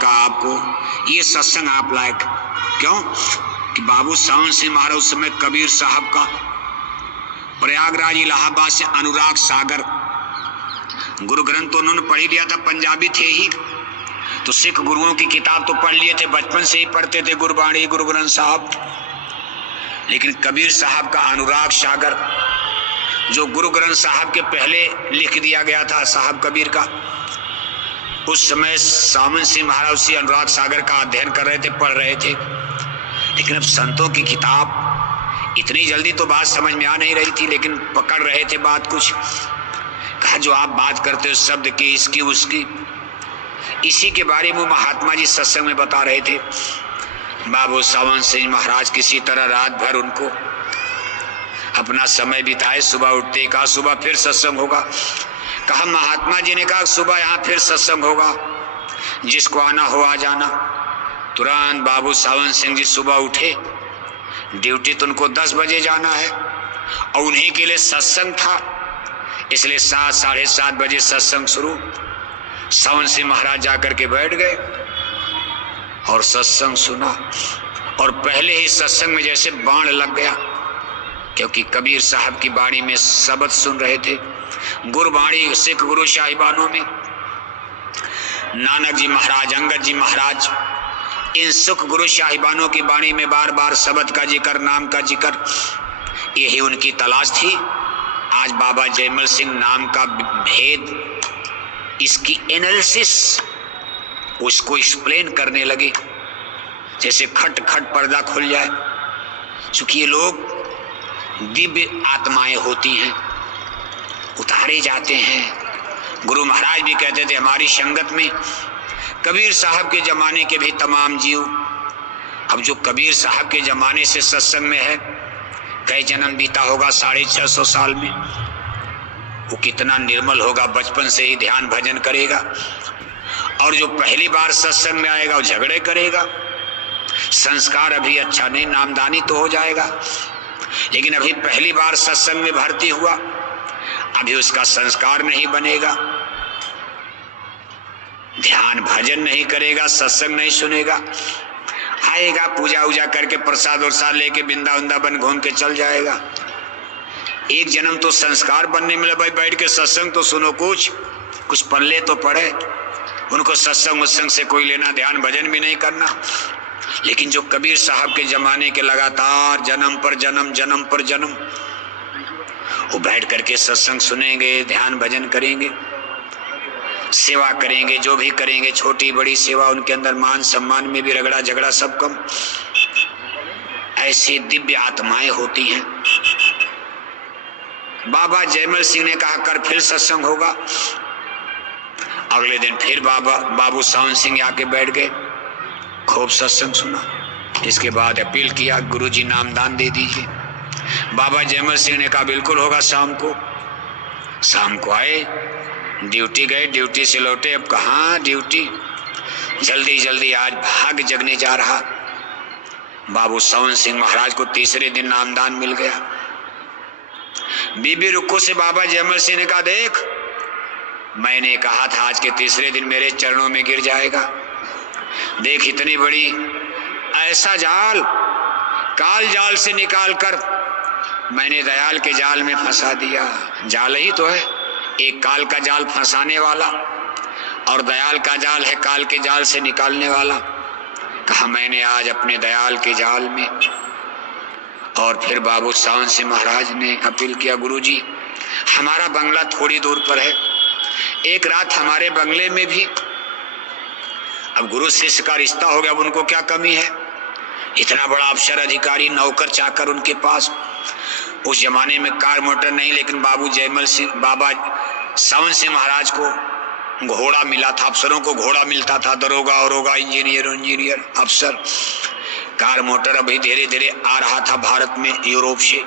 का आपको ये सत्संग आप लायक। क्यों कि बाबू सावन सिंह महाराज उस समय कबीर साहब का प्रयागराज इलाहाबाद से अनुराग सागर गुरु ग्रंथ तो उन्होंने पढ़ ही लिया था, पंजाबी थे ही, तो सिख गुरुओं की किताब तो पढ़ लिए थे, बचपन से ही पढ़ते थे गुरबाणी गुरु ग्रंथ साहब। लेकिन कबीर साहब का अनुराग सागर जो गुरु ग्रंथ साहब के पहले लिख दिया गया था साहब कबीर का, उस समय सावन सिंह महाराज उसी अनुराग सागर का अध्ययन कर रहे थे, पढ़ रहे थे। लेकिन अब संतों की किताब इतनी जल्दी तो बात समझ में आ नहीं रही थी, लेकिन पकड़ रहे थे बात कुछ। कहा जो आप बात करते हो शब्द की, इसकी उसकी, इसी के बारे में महात्मा जी सत्संग में बता रहे थे। बाबू सावन सिंह महाराज किसी तरह रात भर उनको अपना समय बिताए, सुबह उठते कहा सुबह फिर सत्संग होगा। कहा महात्मा जी ने कहा सुबह यहाँ फिर सत्संग होगा, जिसको आना हो आ जाना। तुरंत बाबू सावन सिंह जी सुबह उठे, ड्यूटी तो उनको 10 बजे जाना है और उन्हीं के लिए सत्संग था, इसलिए 7 साढ़े 7 बजे सत्संग शुरू। सावन सिंह महाराज जाकर के बैठ गए और सत्संग सुना, और पहले ही सत्संग में जैसे बाण लग गया, क्योंकि कबीर साहब की बाणी में शब्द सुन रहे थे। गुरबाणी सिख गुरु साहिबानों में नानक जी महाराज, अंगद जी महाराज, इन सुख गुरु साहिबानों की बाणी में बार बार शब्द का जिक्र, नाम का जिक्र, यही उनकी तलाश थी। आज बाबा जयमल सिंह नाम का भेद, इसकी एनालिसिस, उसको एक्सप्लेन करने लगे, जैसे खट खट पर्दा खुल जाए। चूंकि ये लोग दिव्य आत्माएं होती हैं, उतारे जाते हैं। गुरु महाराज भी कहते थे हमारी संगत में कबीर साहब के जमाने के भी तमाम जीव। अब जो कबीर साहब के जमाने से सत्संग में है, कई जन्म बीता होगा, 650 साल में, वो कितना निर्मल होगा, बचपन से ही ध्यान भजन करेगा। और जो पहली बार सत्संग में आएगा वो झगड़े करेगा, संस्कार अभी अच्छा नहीं, नामदानी तो हो जाएगा, लेकिन अभी पहली बार सत्संग में भर्ती हुआ, अभी उसका संस्कार नहीं बनेगा, ध्यान भजन नहीं करेगा, सत्संग नहीं सुनेगा, आएगा पूजा उजा करके प्रसाद वरसाद लेके बिंदा वृंदावन घूम के चल जाएगा। एक जन्म तो संस्कार बनने मिले, भाई बैठ के सत्संग तो सुनो, कुछ पल्ले तो पड़े। उनको सत्संग उत्संग से कोई लेना, ध्यान भजन भी नहीं करना। लेकिन जो कबीर साहब के जमाने के लगातार जन्म पर जन्म, जन्म पर जन्म, वो बैठ करके सत्संग सुनेंगे, ध्यान भजन करेंगे, सेवा करेंगे, जो भी करेंगे, छोटी बड़ी सेवा, उनके अंदर मान सम्मान में भी रगड़ा झगड़ा सब कम। ऐसी दिव्य आत्माएं होती हैं। बाबा जयमल सिंह ने कहा कर फिर सत्संग होगा। अगले दिन फिर बाबू सावन सिंह आके बैठ गए, खूब सत्संग सुना। इसके बाद अपील किया गुरुजी नामदान दे दीजिए। बाबा जयमल सिंह ने कहा बिल्कुल होगा। शाम को आए, ड्यूटी गए, ड्यूटी से लौटे, अब कहाँ ड्यूटी, जल्दी जल्दी आज भाग जगने जा रहा। बाबू सावन सिंह महाराज को तीसरे दिन नामदान मिल गया। बीबी रुक्को से बाबा जयमल सिंह ने कहा देख, मैंने कहा था आज के तीसरे दिन मेरे चरणों में गिर जाएगा। देख इतनी बड़ी ऐसा जाल, काल जाल से निकाल कर मैंने दयाल के जाल में फंसा दिया। जाल ही तो है, एक काल का जाल फंसाने वाला और दयाल का जाल है काल के जाल से निकालने वाला। कहा मैंने आज अपने दयाल के जाल में। और फिर बाबू सावन सिंह महाराज ने अपील किया गुरुजी हमारा बंगला थोड़ी दूर पर है, एक रात हमारे बंगले में भी। अब गुरु शिष्य का रिश्ता हो गया, अब उनको क्या कमी है, इतना बड़ा अफसर अधिकारी, नौकर चाकर उनके पास। उस जमाने में कार मोटर नहीं, लेकिन बाबा सावन सिंह महाराज को घोड़ा मिला था, अफसरों को घोड़ा मिलता था, दरोगा औरोगा, इंजीनियर अफसर। कार मोटर अभी धीरे धीरे आ रहा था भारत में, यूरोप से।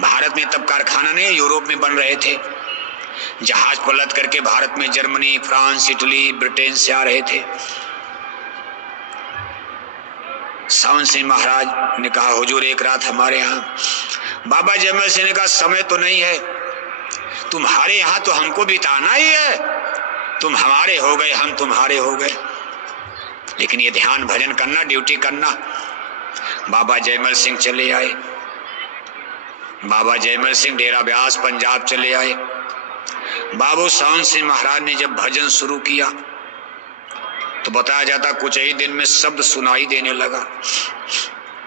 भारत में तब कारखाना नहीं, यूरोप में बन रहे थे। जहाज पलट करके भारत में जर्मनी, फ्रांस, इटली, ब्रिटेन से आ रहे थे। सावन सिंह महाराज ने कहा हुजूर एक रात हमारे यहाँ। बाबा जयमल सिंह ने कहा समय तो नहीं है, तुम्हारे यहाँ तो हमको बिताना ही है, तुम हमारे हो गए, हम तुम्हारे हो गए। लेकिन ये ध्यान भजन करना, ड्यूटी करना। बाबा जयमल सिंह चले आए। बाबा जयमल सिंह डेरा ब्यास पंजाब चले आए। बाबू सावन सिंह महाराज ने जब भजन शुरू किया तो बताया जाता कुछ ही दिन में शब्द सुनाई देने लगा,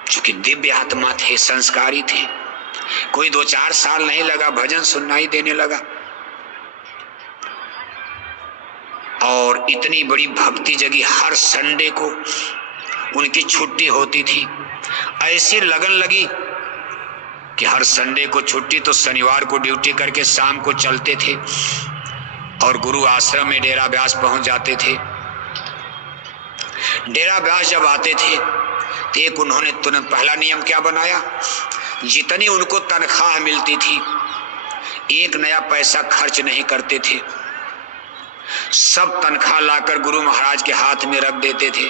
क्योंकि दिव्य आत्मा थे, संस्कारी थे। कोई 2-4 साल नहीं लगा, भजन सुनाई देने लगा। और इतनी बड़ी भक्ति जगी, हर संडे को उनकी छुट्टी होती थी। ऐसी लगन लगी कि हर संडे को छुट्टी तो शनिवार को ड्यूटी करके शाम को चलते थे और गुरु आश्रम में डेरा ब्यास पहुंच जाते थे। डेरा ब्यास जब आते थे तो एक उन्होंने तुरंत पहला नियम क्या बनाया, जितनी उनको तनख्वाह मिलती थी 1 नया पैसा खर्च नहीं करते थे। सब तनख्वाह लाकर गुरु महाराज के हाथ में रख देते थे।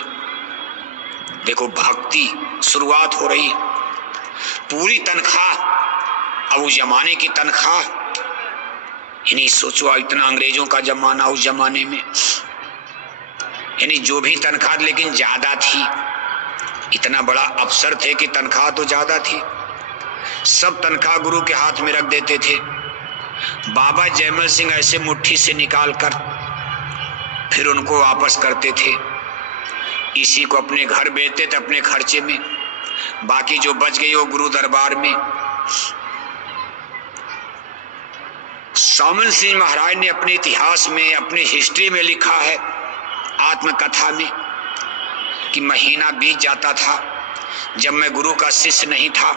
देखो भक्ति शुरुआत हो रही, पूरी तनख्वाह। अब उस जमाने की तनख्वाह, यानी सोचो इतना अंग्रेजों का जमाना उस जमाने में, यानी जो भी तनख्वाह लेकिन ज्यादा थी। इतना बड़ा अफसर थे कि तनख्वाह तो ज्यादा थी। सब तनख्वाह गुरु के हाथ में रख देते थे। बाबा जयमल सिंह ऐसे मुट्ठी से निकाल कर फिर उनको वापस करते थे। इसी को अपने घर बेचते थे अपने खर्चे में, बाकी जो बच गई वो गुरु दरबार में। सावन सिंह महाराज ने अपने इतिहास में, अपनी हिस्ट्री में लिखा है, आत्मकथा में, कि महीना बीत जाता था जब मैं गुरु का शिष्य नहीं था।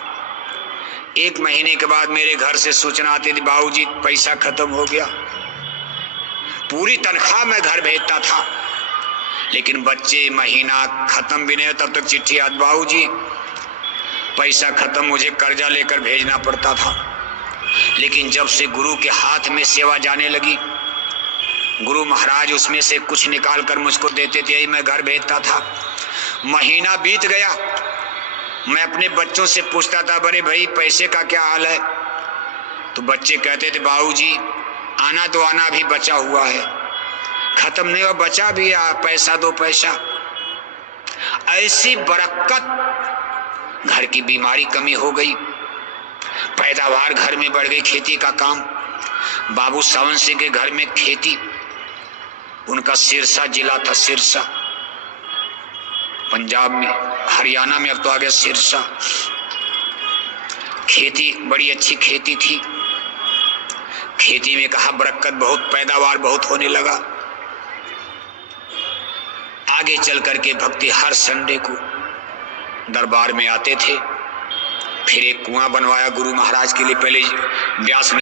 1 महीने के बाद मेरे घर से सूचना आती थी, बाबूजी पैसा खत्म हो गया। पूरी तनख्वाह मैं घर भेजता था, लेकिन बच्चे महीना खत्म भी नहीं तब तक चिट्ठी आती, बाबूजी पैसा खत्म, मुझे कर्जा लेकर भेजना पड़ता था। लेकिन जब से गुरु के हाथ में सेवा जाने लगी, गुरु महाराज उसमें से कुछ निकाल कर मुझको देते थे, यही मैं घर भेजता था। महीना बीत गया, मैं अपने बच्चों से पूछता था, बड़े भाई पैसे का क्या हाल है? तो बच्चे कहते थे, बाबूजी आना तो आना भी बचा हुआ है, खत्म नहीं हुआ, बचा भी है, पैसा 2 पैसा। ऐसी बरकत, घर की बीमारी कमी हो गई, पैदावार घर में बढ़ गई, खेती का काम। बाबू सावन सिंह के घर में खेती, उनका सिरसा जिला था, सिरसा पंजाब में, हरियाणा में, अब तो आ गया सिरसा। खेती बड़ी अच्छी खेती थी। खेती में कहा बरकत बहुत, पैदावार बहुत होने लगा। आगे चल करके भक्ति हर संडे को दरबार में आते थे। फिर एक कुआं बनवाया गुरु महाराज के लिए, पहले व्यास